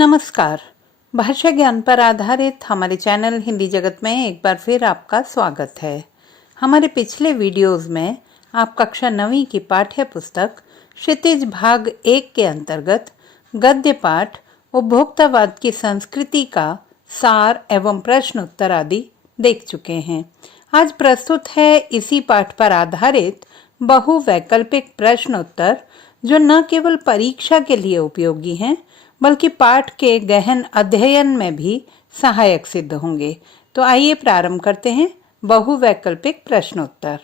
नमस्कार। भाषा ज्ञान पर आधारित हमारे चैनल हिंदी जगत में एक बार फिर आपका स्वागत है। हमारे पिछले वीडियोस में आप कक्षा 9वीं की पाठ्य पुस्तक क्षितिज भाग 1 के अंतर्गत गद्य पाठ उपभोक्तावाद की संस्कृति का सार एवं प्रश्न उत्तर आदि देख चुके हैं। आज प्रस्तुत है इसी पाठ पर आधारित बहुवैकल्पिक प्रश्न उत्तर, जो न केवल परीक्षा के लिए उपयोगी हैं बल्कि पाठ के गहन अध्ययन में भी सहायक सिद्ध होंगे। तो आइए प्रारंभ करते हैं बहुवैकल्पिक प्रश्नोत्तर।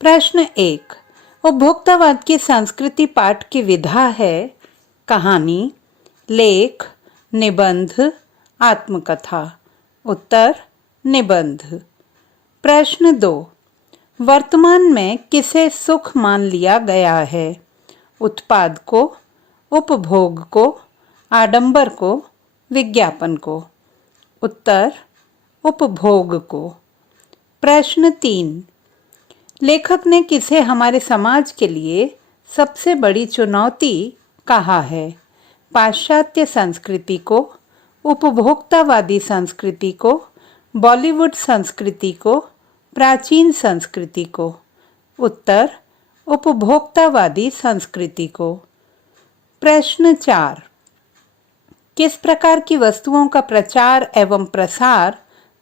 प्रश्न 1, उपभोक्तावाद की संस्कृति पाठ की विधा है कहानी, लेख, निबंध, आत्मकथा। उत्तर निबंध। प्रश्न 2, वर्तमान में किसे सुख मान लिया गया है? उत्पाद को, उपभोग को, आडंबर को, विज्ञापन को। उत्तर उपभोग को। प्रश्न 3, लेखक ने किसे हमारे समाज के लिए सबसे बड़ी चुनौती कहा है? पाश्चात्य संस्कृति को, उपभोक्तावादी संस्कृति को, बॉलीवुड संस्कृति को, प्राचीन संस्कृति को। उत्तर उपभोक्तावादी संस्कृति को। प्रश्न 4, किस प्रकार की वस्तुओं का प्रचार एवं प्रसार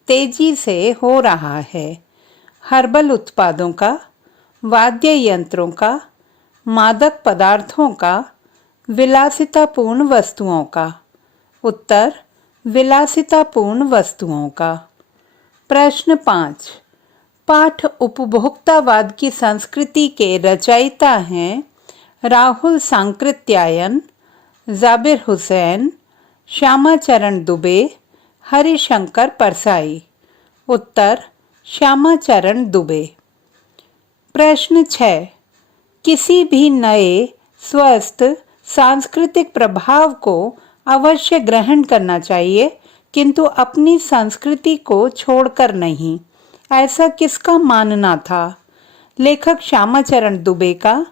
तेजी से हो रहा है? हर्बल उत्पादों का, वाद्य यंत्रों का, मादक पदार्थों का, विलासितापूर्ण वस्तुओं का। उत्तर विलासितापूर्ण वस्तुओं का। प्रश्न 5, पाठ उपभोक्तावाद की संस्कृति के रचयिता हैं राहुल सांकृत्यायन, जाबिर हुसैन, श्यामाचरण दुबे, हरिशंकर परसाई। उत्तर श्यामाचरण दुबे। प्रश्न 6, किसी भी नए स्वस्थ सांस्कृतिक प्रभाव को अवश्य ग्रहण करना चाहिए, किंतु अपनी संस्कृति को छोड़कर नहीं, ऐसा किसका मानना था? लेखक श्यामाचरण दुबे का,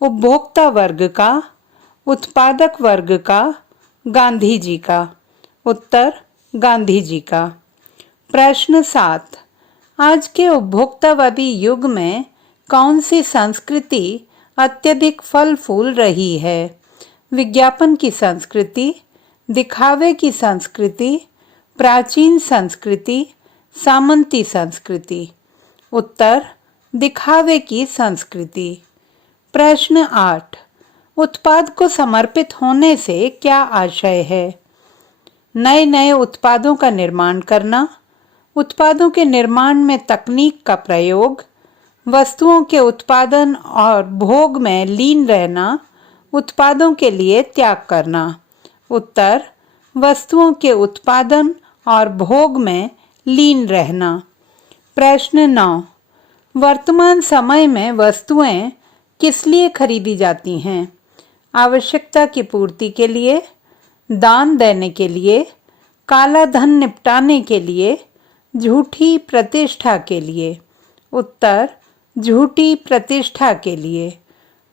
उपभोक्ता वर्ग का, उत्पादक वर्ग का, गांधी जी का। उत्तर गांधी जी का। प्रश्न 7, आज के उपभोक्तावादी युग में कौन सी संस्कृति अत्यधिक फल फूल रही है? विज्ञापन की संस्कृति, दिखावे की संस्कृति, प्राचीन संस्कृति, सामंती संस्कृति। उत्तर दिखावे की संस्कृति। प्रश्न 8, उत्पाद को समर्पित होने से क्या आशय है? नए नए उत्पादों का निर्माण करना, उत्पादों के निर्माण में तकनीक का प्रयोग, वस्तुओं के उत्पादन और भोग में लीन रहना, उत्पादों के लिए त्याग करना। उत्तर वस्तुओं के उत्पादन और भोग में लीन रहना। प्रश्न 9, वर्तमान समय में वस्तुएं किस लिए खरीदी जाती हैं? आवश्यकता की पूर्ति के लिए, दान देने के लिए, काला धन निपटाने के लिए, झूठी प्रतिष्ठा के लिए। उत्तर झूठी प्रतिष्ठा के लिए।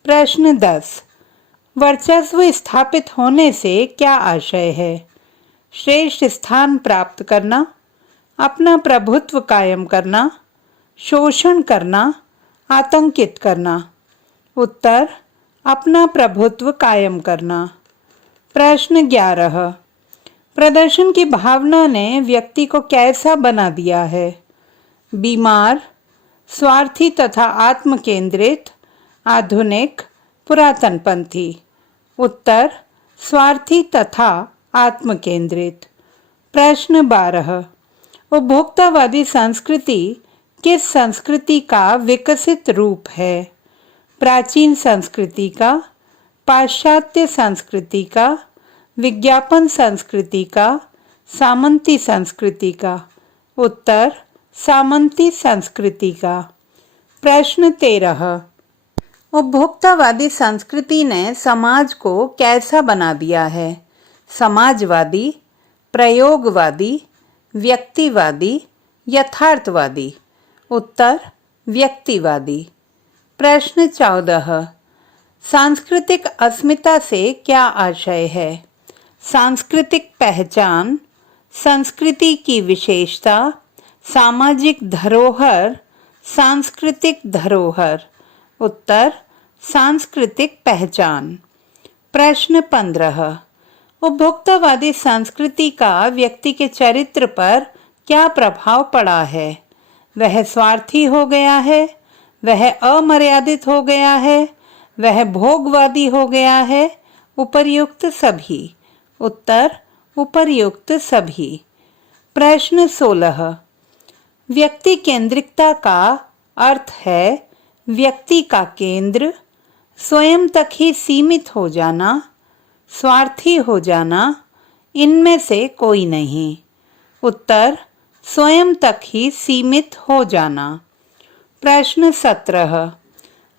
प्रश्न 10, वर्चस्व स्थापित होने से क्या आशय है? श्रेष्ठ स्थान प्राप्त करना, अपना प्रभुत्व कायम करना, शोषण करना, आतंकित करना। उत्तर अपना प्रभुत्व कायम करना। प्रश्न 11, प्रदर्शन की भावना ने व्यक्ति को कैसा बना दिया है? बीमार, स्वार्थी तथा आत्म केंद्रित, आधुनिक, पुरातनपंथी। उत्तर स्वार्थी तथा आत्म केंद्रित। प्रश्न 12, उपभोक्तावादी संस्कृति किस संस्कृति का विकसित रूप है? प्राचीन संस्कृति का, पाश्चात्य संस्कृति का, विज्ञापन संस्कृति का, सामंती संस्कृति का। उत्तर सामंती संस्कृति का। प्रश्न 13, उपभोक्तावादी संस्कृति ने समाज को कैसा बना दिया है? समाजवादी, प्रयोगवादी, व्यक्तिवादी, यथार्थवादी। उत्तर व्यक्तिवादी। प्रश्न 14, सांस्कृतिक अस्मिता से क्या आशय है? सांस्कृतिक पहचान, संस्कृति की विशेषता, सामाजिक धरोहर, सांस्कृतिक धरोहर। उत्तर सांस्कृतिक पहचान। प्रश्न 15। उपभोक्तावादी संस्कृति का व्यक्ति के चरित्र पर क्या प्रभाव पड़ा है? वह स्वार्थी हो गया है, वह अमर्यादित हो गया है, वह भोगवादी हो गया है, उपर्युक्त सभी। उत्तर उपर्युक्त सभी। प्रश्न 16। व्यक्ति केंद्रिकता का अर्थ है व्यक्ति का केंद्र, स्वयं तक ही सीमित हो जाना, स्वार्थी हो जाना, इनमें से कोई नहीं। उत्तर स्वयं तक ही सीमित हो जाना। प्रश्न 17।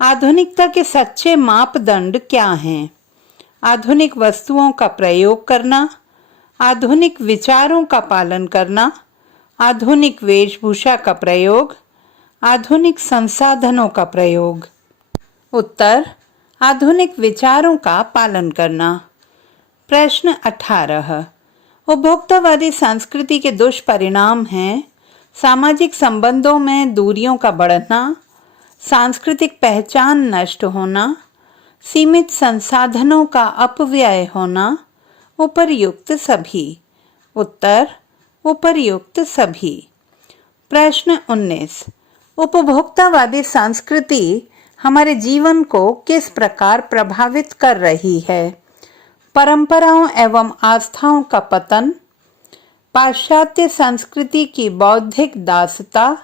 आधुनिकता के सच्चे मापदंड क्या हैं? आधुनिक वस्तुओं का प्रयोग करना, आधुनिक विचारों का पालन करना, आधुनिक वेशभूषा का प्रयोग, आधुनिक संसाधनों का प्रयोग। उत्तर आधुनिक विचारों का पालन करना। प्रश्न 18। उपभोक्तावादी संस्कृति के दुष्परिणाम हैं सामाजिक संबंधों में दूरियों का बढ़ना, सांस्कृतिक पहचान नष्ट होना, सीमित संसाधनों का अपव्यय होना, उपर्युक्त सभी। उत्तर उपर्युक्त सभी। प्रश्न 19। उपभोक्तावादी संस्कृति हमारे जीवन को किस प्रकार प्रभावित कर रही है? परंपराओं एवं आस्थाओं का पतन, पाश्चात्य संस्कृति की बौद्धिक दासता,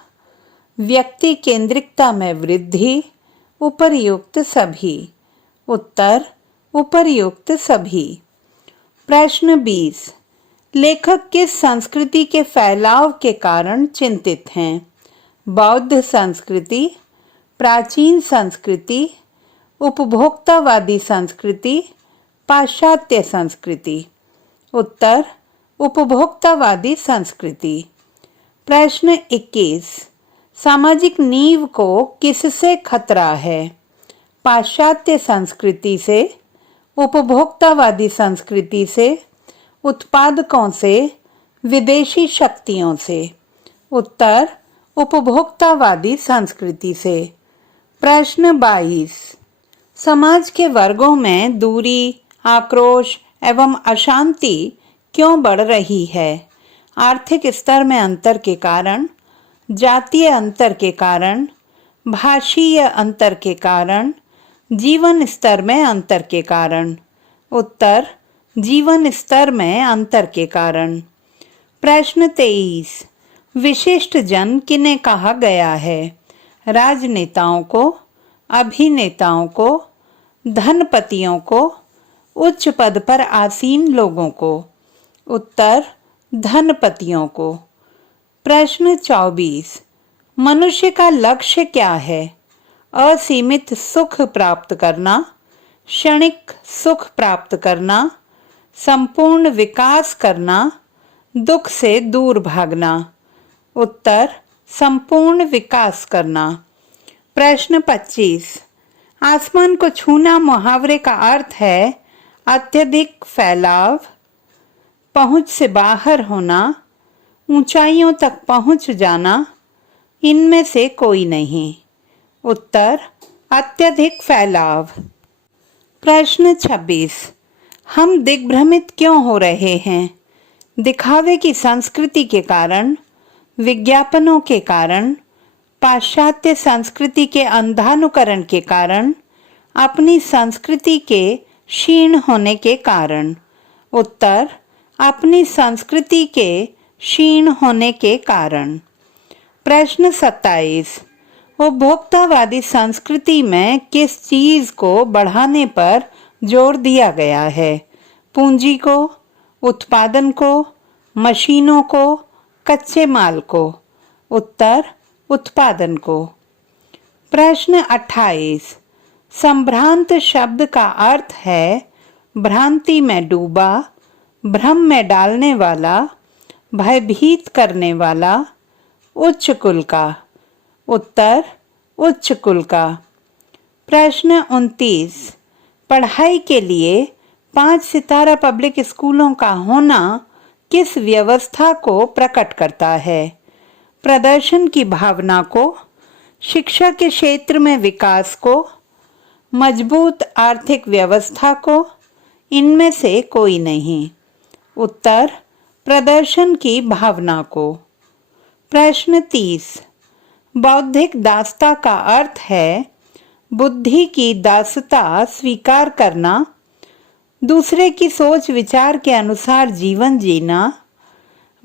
व्यक्ति केंद्रिकता में वृद्धि, उपर्युक्त सभी। उत्तर उपर्युक्त सभी। प्रश्न 20। लेखक किस संस्कृति के फैलाव के कारण चिंतित हैं? बौद्ध संस्कृति, प्राचीन संस्कृति, उपभोक्तावादी संस्कृति, पाश्चात्य संस्कृति। उत्तर उपभोक्तावादी संस्कृति। प्रश्न 21। सामाजिक नींव को किससे खतरा है? पाश्चात्य संस्कृति से, उपभोक्तावादी संस्कृति से, उत्पादकों से, विदेशी शक्तियों से। उत्तर उपभोक्तावादी संस्कृति से। प्रश्न 22। समाज के वर्गों में दूरी, आक्रोश एवं अशांति क्यों बढ़ रही है? आर्थिक स्तर में अंतर के कारण, जातीय अंतर के कारण, भाषीय अंतर के कारण, जीवन स्तर में अंतर के कारण। उत्तर जीवन स्तर में अंतर के कारण। प्रश्न 23। विशिष्ट जन किन्हें कहा गया है? राजनेताओं को, अभिनेताओं को, धनपतियों को, उच्च पद पर आसीन लोगों को। उत्तर धनपतियों को। प्रश्न 24। मनुष्य का लक्ष्य क्या है? असीमित सुख प्राप्त करना, क्षणिक सुख प्राप्त करना, संपूर्ण विकास करना, दुख से दूर भागना। उत्तर संपूर्ण विकास करना। प्रश्न 25। आसमान को छूना मुहावरे का अर्थ है अत्यधिक फैलाव, पहुंच से बाहर होना, ऊंचाइयों तक पहुंच जाना, इनमें से कोई नहीं। उत्तर अत्यधिक फैलाव। प्रश्न 26। हम दिग्भ्रमित क्यों हो रहे हैं? दिखावे की संस्कृति के कारण, विज्ञापनों के कारण, पाश्चात्य संस्कृति के अंधानुकरण के कारण, अपनी संस्कृति के क्षीण होने के कारण। उत्तर अपनी संस्कृति के क्षीण होने के कारण। प्रश्न 27। उपभोक्तावादी संस्कृति में किस चीज को बढ़ाने पर जोर दिया गया है? पूंजी को, उत्पादन को, मशीनों को, कच्चे माल को। उत्तर उत्पादन को। प्रश्न 28। संभ्रांत शब्द का अर्थ है भ्रांति में डूबा, भ्रम में डालने वाला, भयभीत करने वाला, उच्च कुल का। उत्तर उच्च कुल का। प्रश्न 29। पढ़ाई के लिए 5 सितारा पब्लिक स्कूलों का होना किस व्यवस्था को प्रकट करता है? प्रदर्शन की भावना को, शिक्षा के क्षेत्र में विकास को, मजबूत आर्थिक व्यवस्था को, इनमें से कोई नहीं। उत्तर, प्रदर्शन की भावना को। प्रश्न 30। बौद्धिक दासता का अर्थ है बुद्धि की दासता स्वीकार करना, दूसरे की सोच विचार के अनुसार जीवन जीना,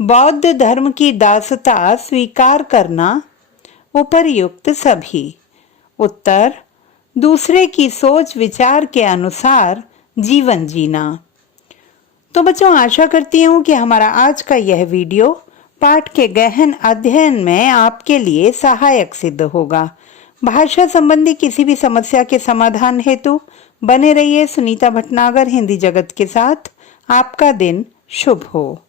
बौद्ध धर्म की दासता स्वीकार करना, उपर्युक्त सभी। उत्तर, दूसरे की सोच विचार के अनुसार जीवन जीना। तो बच्चों, आशा करती हूँ कि हमारा आज का यह वीडियो पाठ के गहन अध्ययन में आपके लिए सहायक सिद्ध होगा। भाषा संबंधी किसी भी समस्या के समाधान हेतु बने रहिए सुनीता भटनागर हिंदी जगत के साथ। आपका दिन शुभ हो।